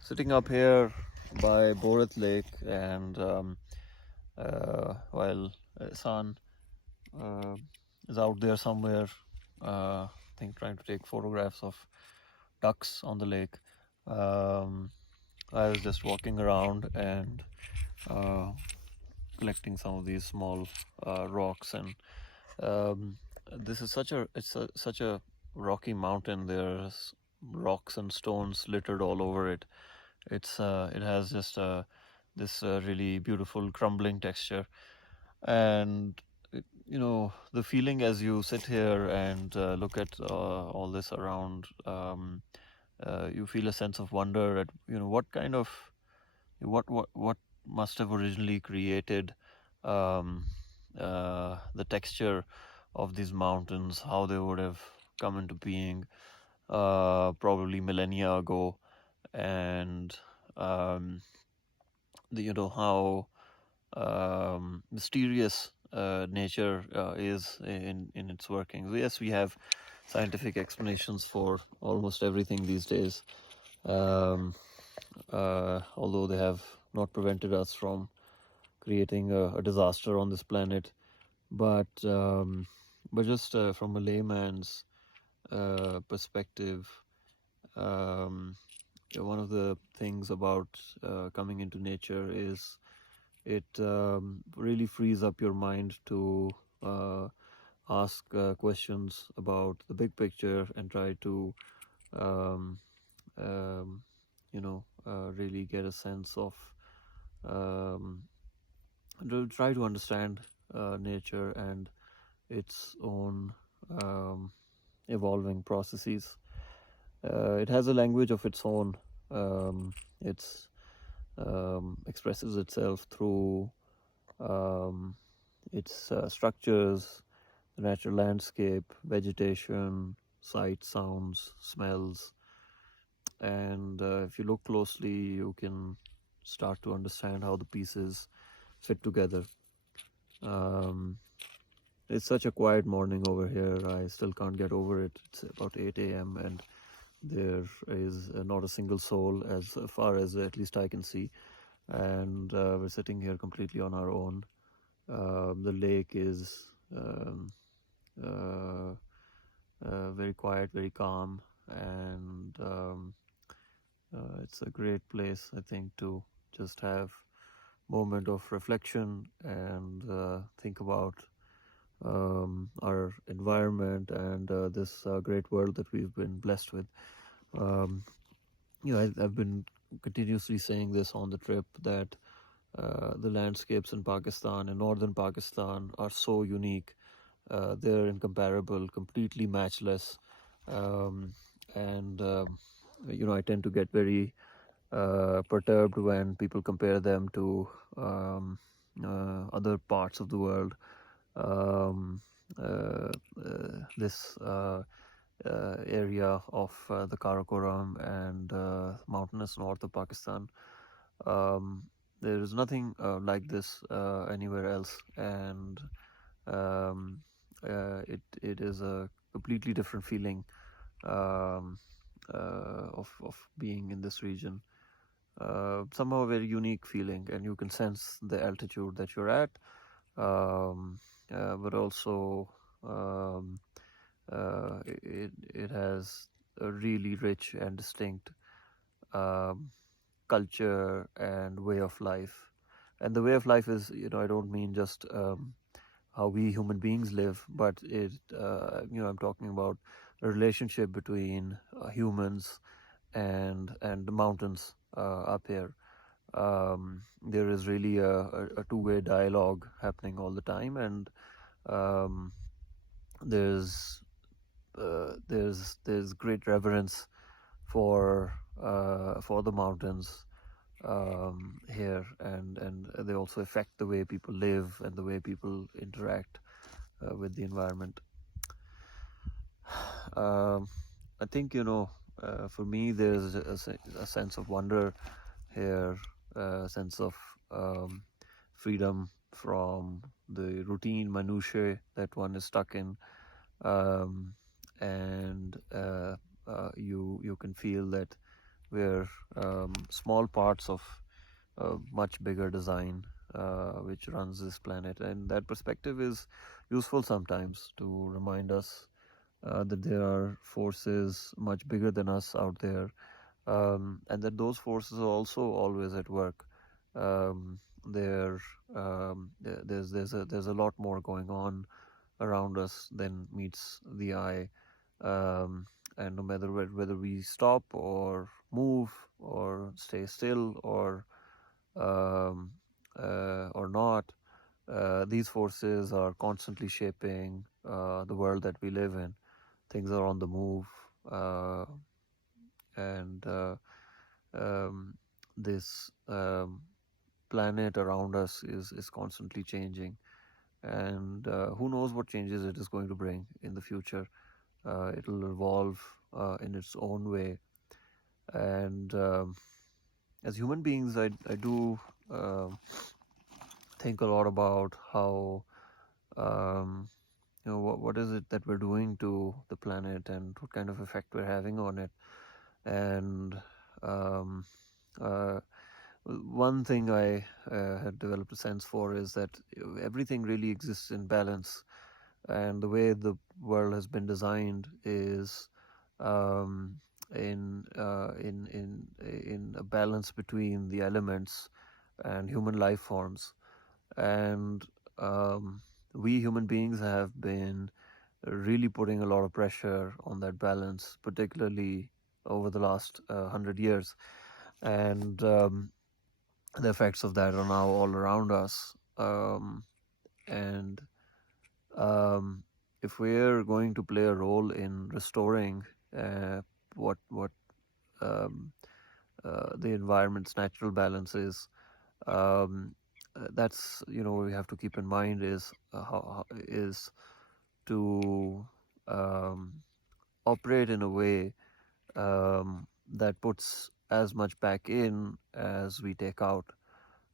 Sitting up here by Borith Lake, and while San uh, is out there somewhere, I think trying to take photographs of ducks on the lake. I was just walking around and uh, collecting some of these small rocks, and um, this is such a rocky mountain. There's rocks and stones littered all over it. It has just this really beautiful crumbling texture, and the feeling as you sit here and look at all this around, you feel a sense of wonder at what kind of what must have originally created um, the texture of these mountains, how they would have come into being probably millennia ago, and um, how mysterious nature is in its workings. Yes, we have scientific explanations for almost everything these days, although they have not prevented us from creating a disaster on this planet. But just from a layman's perspective, um, one of the things about coming into nature is it really frees up your mind to ask questions about the big picture and try to um, um, really get a sense of um, try to understand nature and its own evolving processes. It has a language of its own. It's expresses itself through its structures, the natural landscape, vegetation, sights, sounds, smells, and if you look closely, you can start to understand how the pieces fit together. It's such a quiet morning over here. I still can't get over it. It's about 8 a.m. and there is not a single soul as far as at least I can see. And we're sitting here completely on our own. The lake is very quiet, very calm, and it's a great place, I think, to just have moment of reflection and think about our environment and this great world that we've been blessed with. I've been continuously saying this on the trip that the landscapes in Pakistan and northern Pakistan are so unique. They're incomparable, completely matchless. And I tend to get very perturbed when people compare them to other parts of the world. Um, this area of the Karakoram and mountainous north of Pakistan. Um, there is nothing like this anywhere else, and um, it is a completely different feeling um, of being in this region. Somehow a very unique feeling, and you can sense the altitude that you're at, but also um, it has a really rich and distinct um, culture and way of life. And the way of life is, I don't mean just how we human beings live, but I'm talking about a relationship between humans and the mountains up here. There is really a two-way dialogue happening all the time, and um, there's there's great reverence for the mountains here, and they also affect the way people live and the way people interact with the environment. I think for me there's a sense of wonder here, a sense of freedom from the routine minutiae that one is stuck in, and you can feel that we're small parts of a much bigger design which runs this planet. And that perspective is useful sometimes to remind us that there are forces much bigger than us out there, and that those forces are also always at work. Um, there, there's a lot more going on around us than meets the eye, um, and no matter whether we stop or move or stay still um, or not, these forces are constantly shaping the world that we live in. Things are on the move, uh, and this planet around us is constantly changing. And who knows what changes it is going to bring in the future. It'll evolve in its own way. And as human beings, I do think a lot about how what is it that we're doing to the planet and what kind of effect we're having on it. And um, uh, one thing I had developed a sense for is that everything really exists in balance, and the way the world has been designed is um, in a balance between the elements and human life forms. And um, we human beings have been really putting a lot of pressure on that balance, particularly over the last 100 years. And the effects of that are now all around us. And if we're going to play a role in restoring what um, the environment's natural balance is, that's what we have to keep in mind is to um, operate in a way that puts as much back in as we take out.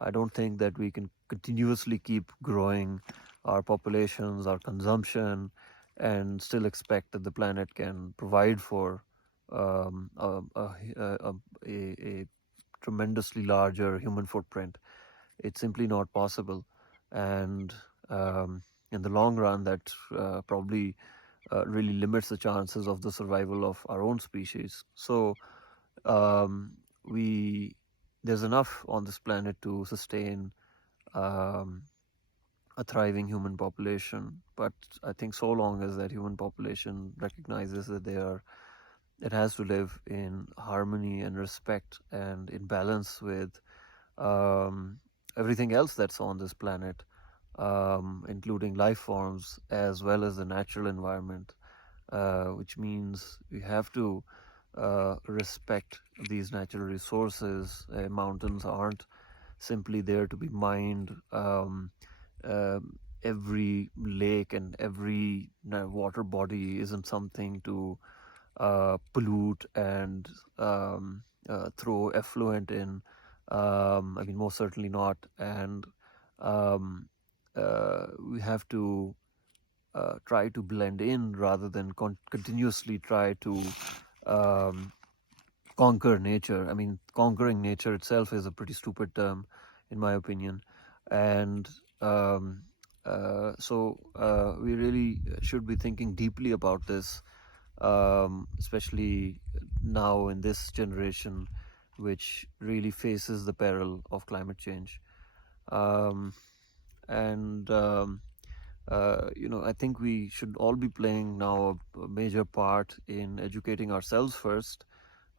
I don't think that we can continuously keep growing our populations, our consumption, and still expect that the planet can provide for um, a, a, a, a tremendously larger human footprint. It's simply not possible. And in the long run, that probably really limits the chances of the survival of our own species. So um, we there's enough on this planet to sustain um, a thriving human population. But I think so long as that human population recognizes that it has to live in harmony and respect and in balance with um, everything else that's on this planet, including life forms as well as the natural environment, which means we have to respect these natural resources. Mountains aren't simply there to be mined. Every lake and every water body isn't something to pollute and throw effluent in. I mean, most certainly not. And um, we have to try to blend in rather than continuously try to um, conquer nature. I mean, conquering nature itself is a pretty stupid term, in my opinion. And we really should be thinking deeply about this, especially now in this generation, which really faces the peril of climate change. Um, and I think we should all be playing now a major part in educating ourselves first,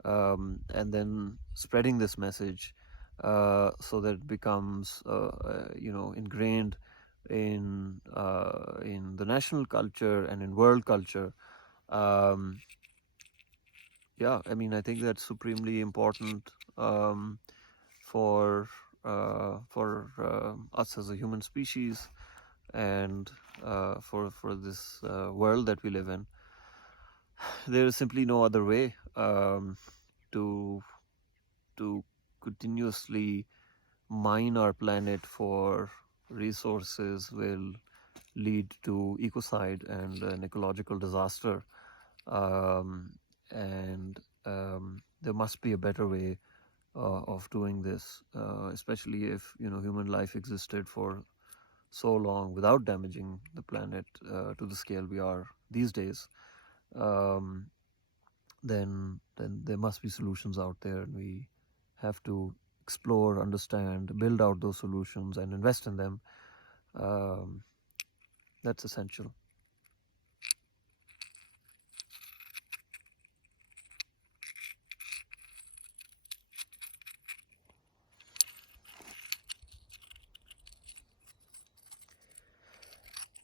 and then spreading this message so that it becomes ingrained in the national culture and in world culture. um, I mean, I think that's supremely important for us as a human species, and for this world that we live in. There is simply no other way to to continuously mine our planet for resources will lead to ecocide and an ecological disaster. And there must be a better way of doing this, especially if human life existed for so long without damaging the planet to the scale we are these days. Um, then there must be solutions out there, and we have to explore, understand, build out those solutions, and invest in them. That's essential.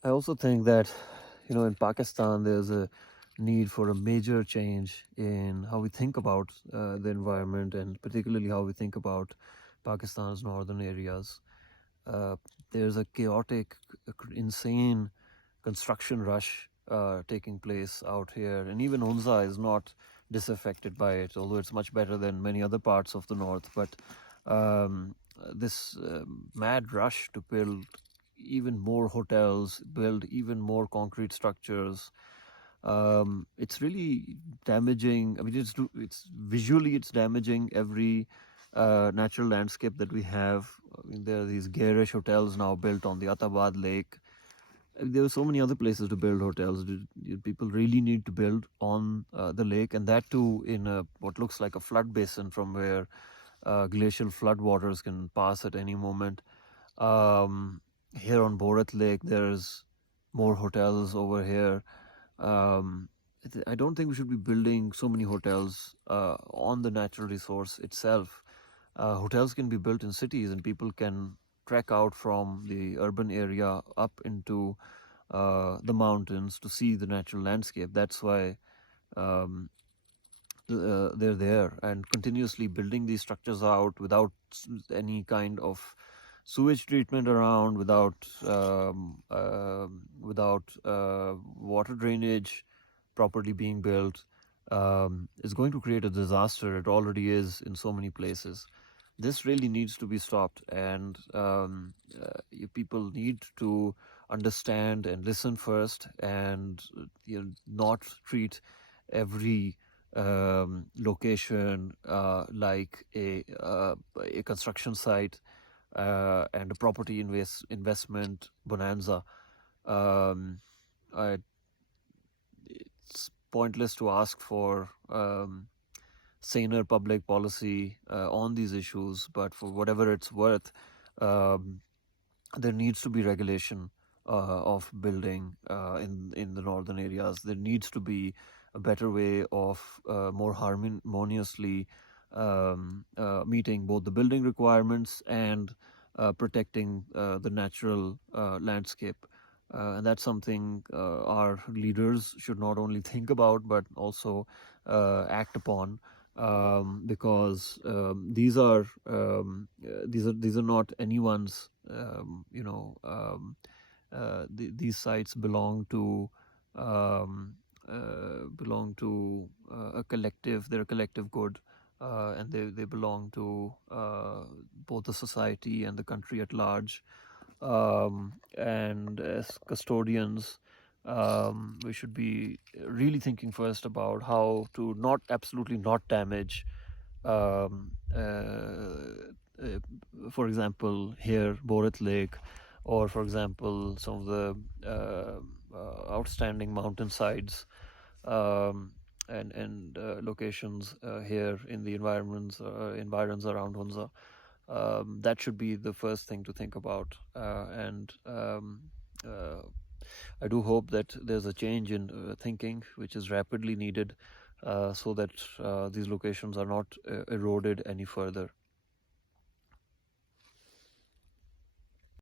I also think that, in Pakistan, there's a need for a major change in how we think about the environment, and particularly how we think about Pakistan's northern areas. There's a chaotic, insane construction rush taking place out here, and even Hunza is not disaffected by it, although it's much better than many other parts of the north. But um, this mad rush to build even more hotels, build even more concrete structures, it's really damaging. I mean, it's visually it's damaging every natural landscape that we have. I mean, there are these garish hotels now built on the Borith Lake. There are so many other places to build hotels. People really need to build on the lake, and that too in what looks like a flood basin from where glacial flood waters can pass at any moment. Here on Borith Lake, there's more hotels over here. I don't think we should be building so many hotels on the natural resource itself. Hotels can be built in cities, and people can trek out from the urban area up into the mountains to see the natural landscape. That's why they're there, and continuously building these structures out without any kind of sewage treatment around, without water drainage properly being built, is going to create a disaster. It already is in so many places. This really needs to be stopped, and people need to understand and listen first, and not treat every location like a construction site and a property investment bonanza. It's pointless to ask for saner public policy on these issues, but for whatever it's worth, there needs to be regulation of building in the northern areas. There needs to be a better way of more harmoniously meeting both the building requirements and protecting the natural landscape. And that's something our leaders should not only think about but also act upon, because these are not anyone's. These sites belong to a collective. They're a collective good, and they belong to both the society and the country at large. And as custodians, we should be really thinking first about how to absolutely not damage. For example, here, Borith Lake, or for example, some of the outstanding mountainsides and locations here in the environs around Hunza. That should be the first thing to think about, and I do hope that there's a change in thinking, which is rapidly needed, so that these locations are not eroded any further.